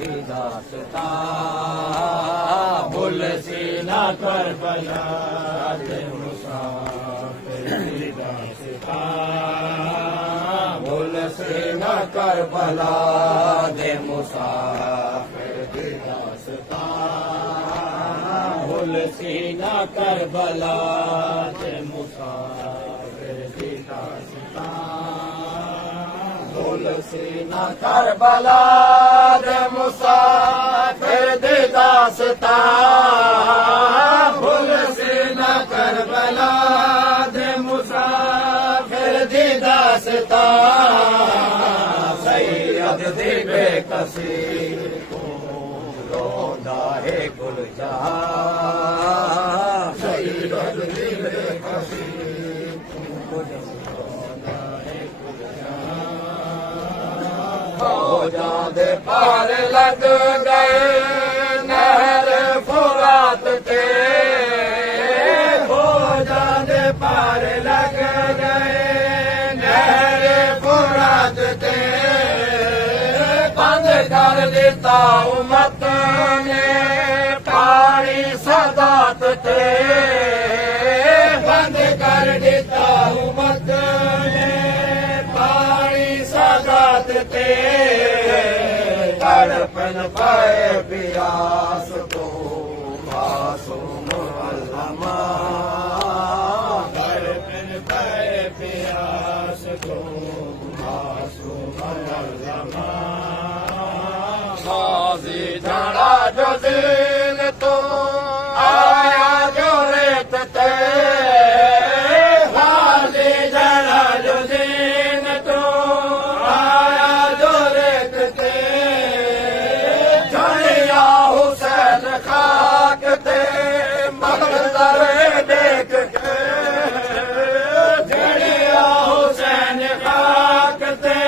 दी दास्तां भूल सी ना करबला दे मुसाफिर दी दास्तां भूल सी ना करबला दे मुसाफिर दी दास्तां भूल सी ना करबला दे मुसाफिर दी दास्तां भूल सी ना करबला दे मुसाफिर दी दास्तां भूल सी ना करबला दे मुसाफिर दी दास्तां सैयद दी बेकसी को रोंदा है गुलजार सैयद दी बेकसी जादे पार लग गए नहर फुरात ते हो जादे पार लग गए नहर फुरात ते बंद कर दिता उम्मत ने पानी सदात ते बंद कर दिता उम्मत ने पानी सदात ते तड़पन पाए प्यास तो मासूम अल्लामा तड़पन पाए प्यास तो मासूम अल्लामा गाजी झड़ा जो दिन तो आया जो रेत ते गाजी झड़ा जो दिन तो आया जो रेत ते खाक ते मंजर देख के जड़िया हुसैन खाक ते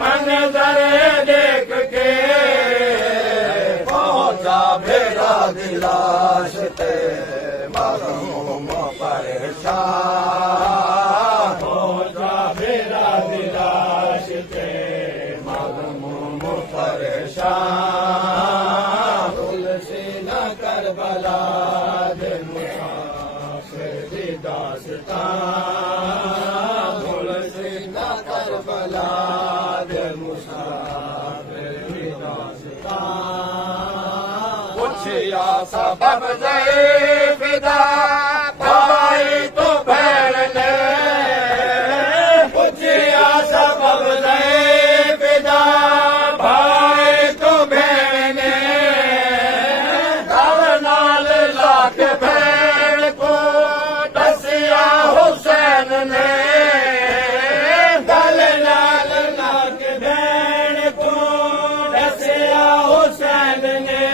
मंजर देख के पहुंचा भेड़ा दिलाश ते मरहूम परेशान पहुंचा भेड़ा दिलाश ते मरहूम परेशान करबला दे मुसाफिर दी दास्तां भूल सी ना करबला दे मुसाफिर दी दास्तां पुछया सबब दे फिदा भाई तो भैन ने पुछया सबब दे फिदा भाई तो भैन ने भैन को दसिया हुसैन ने दल लाल लाग भैन को दसिया हुसैन ने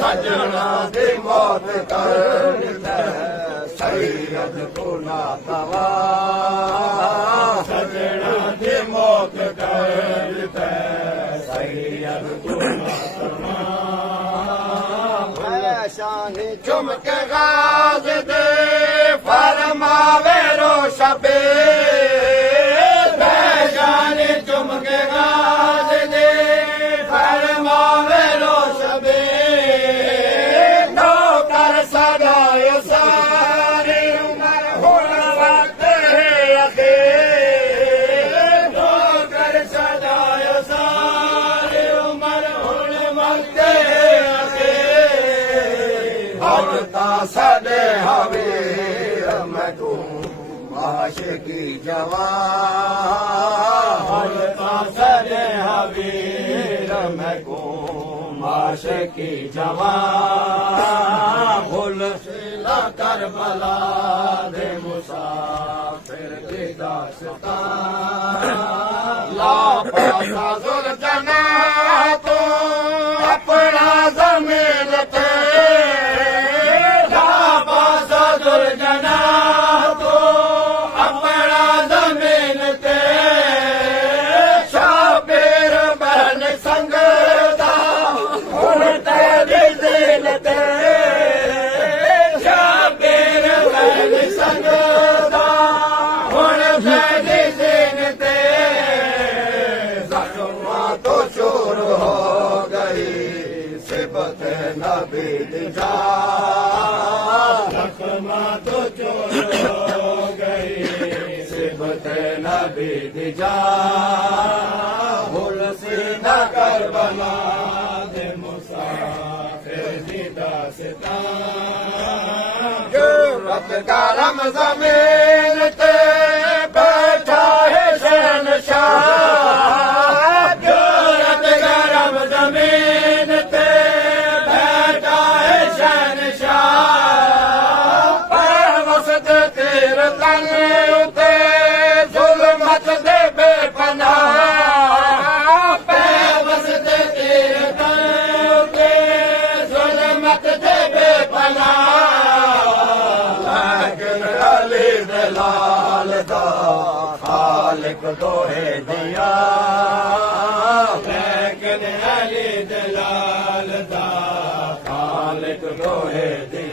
सजना दी मौत कर सैयद को नातवा सजना दी मौत कर सैयद को नातवा शान चुम के गाज दे फरमावे रोशबे शान चुम के गाज दे फरमावे रोशबे नौकर सदाए सारी उम्र हुण वक्त है अखीर नौकर सदाए सारी उम्र हुण वक्त है भगता सदे हवे मैं तू आशिकी जवान भगता सदे हवे मैं को आशिकी जवान भूल से ना करबला दे मुसाफिर दी दास्तां लापता जुल्जना तो अपना जमीन ते जना तो अपना जमीन ते शाबेर बहन संगदा हुण तेरी दिन ते शाबेर बहन संगदा हुण तेरी दिन ते जख्मा तो चोर हो गई सिबत नबी दी जान लखमा तो चोर हो गई सिबत नबी दी जान भूल सी न कर बना दे मुसाफिर दी दास्तान रत गरम जमीन ते बैठा है शहनशाह रत गरम जमीन पे बैठा है शहनशाह वसत तेर तन उते जुल्मत दे बेपनाह वसत तेर तन पे जुल्मत दे बेपनाह लेकिन अली दलाल दा खालिक दोहे दिया लेकिन अली दलाल दा खालिक दोहे दिया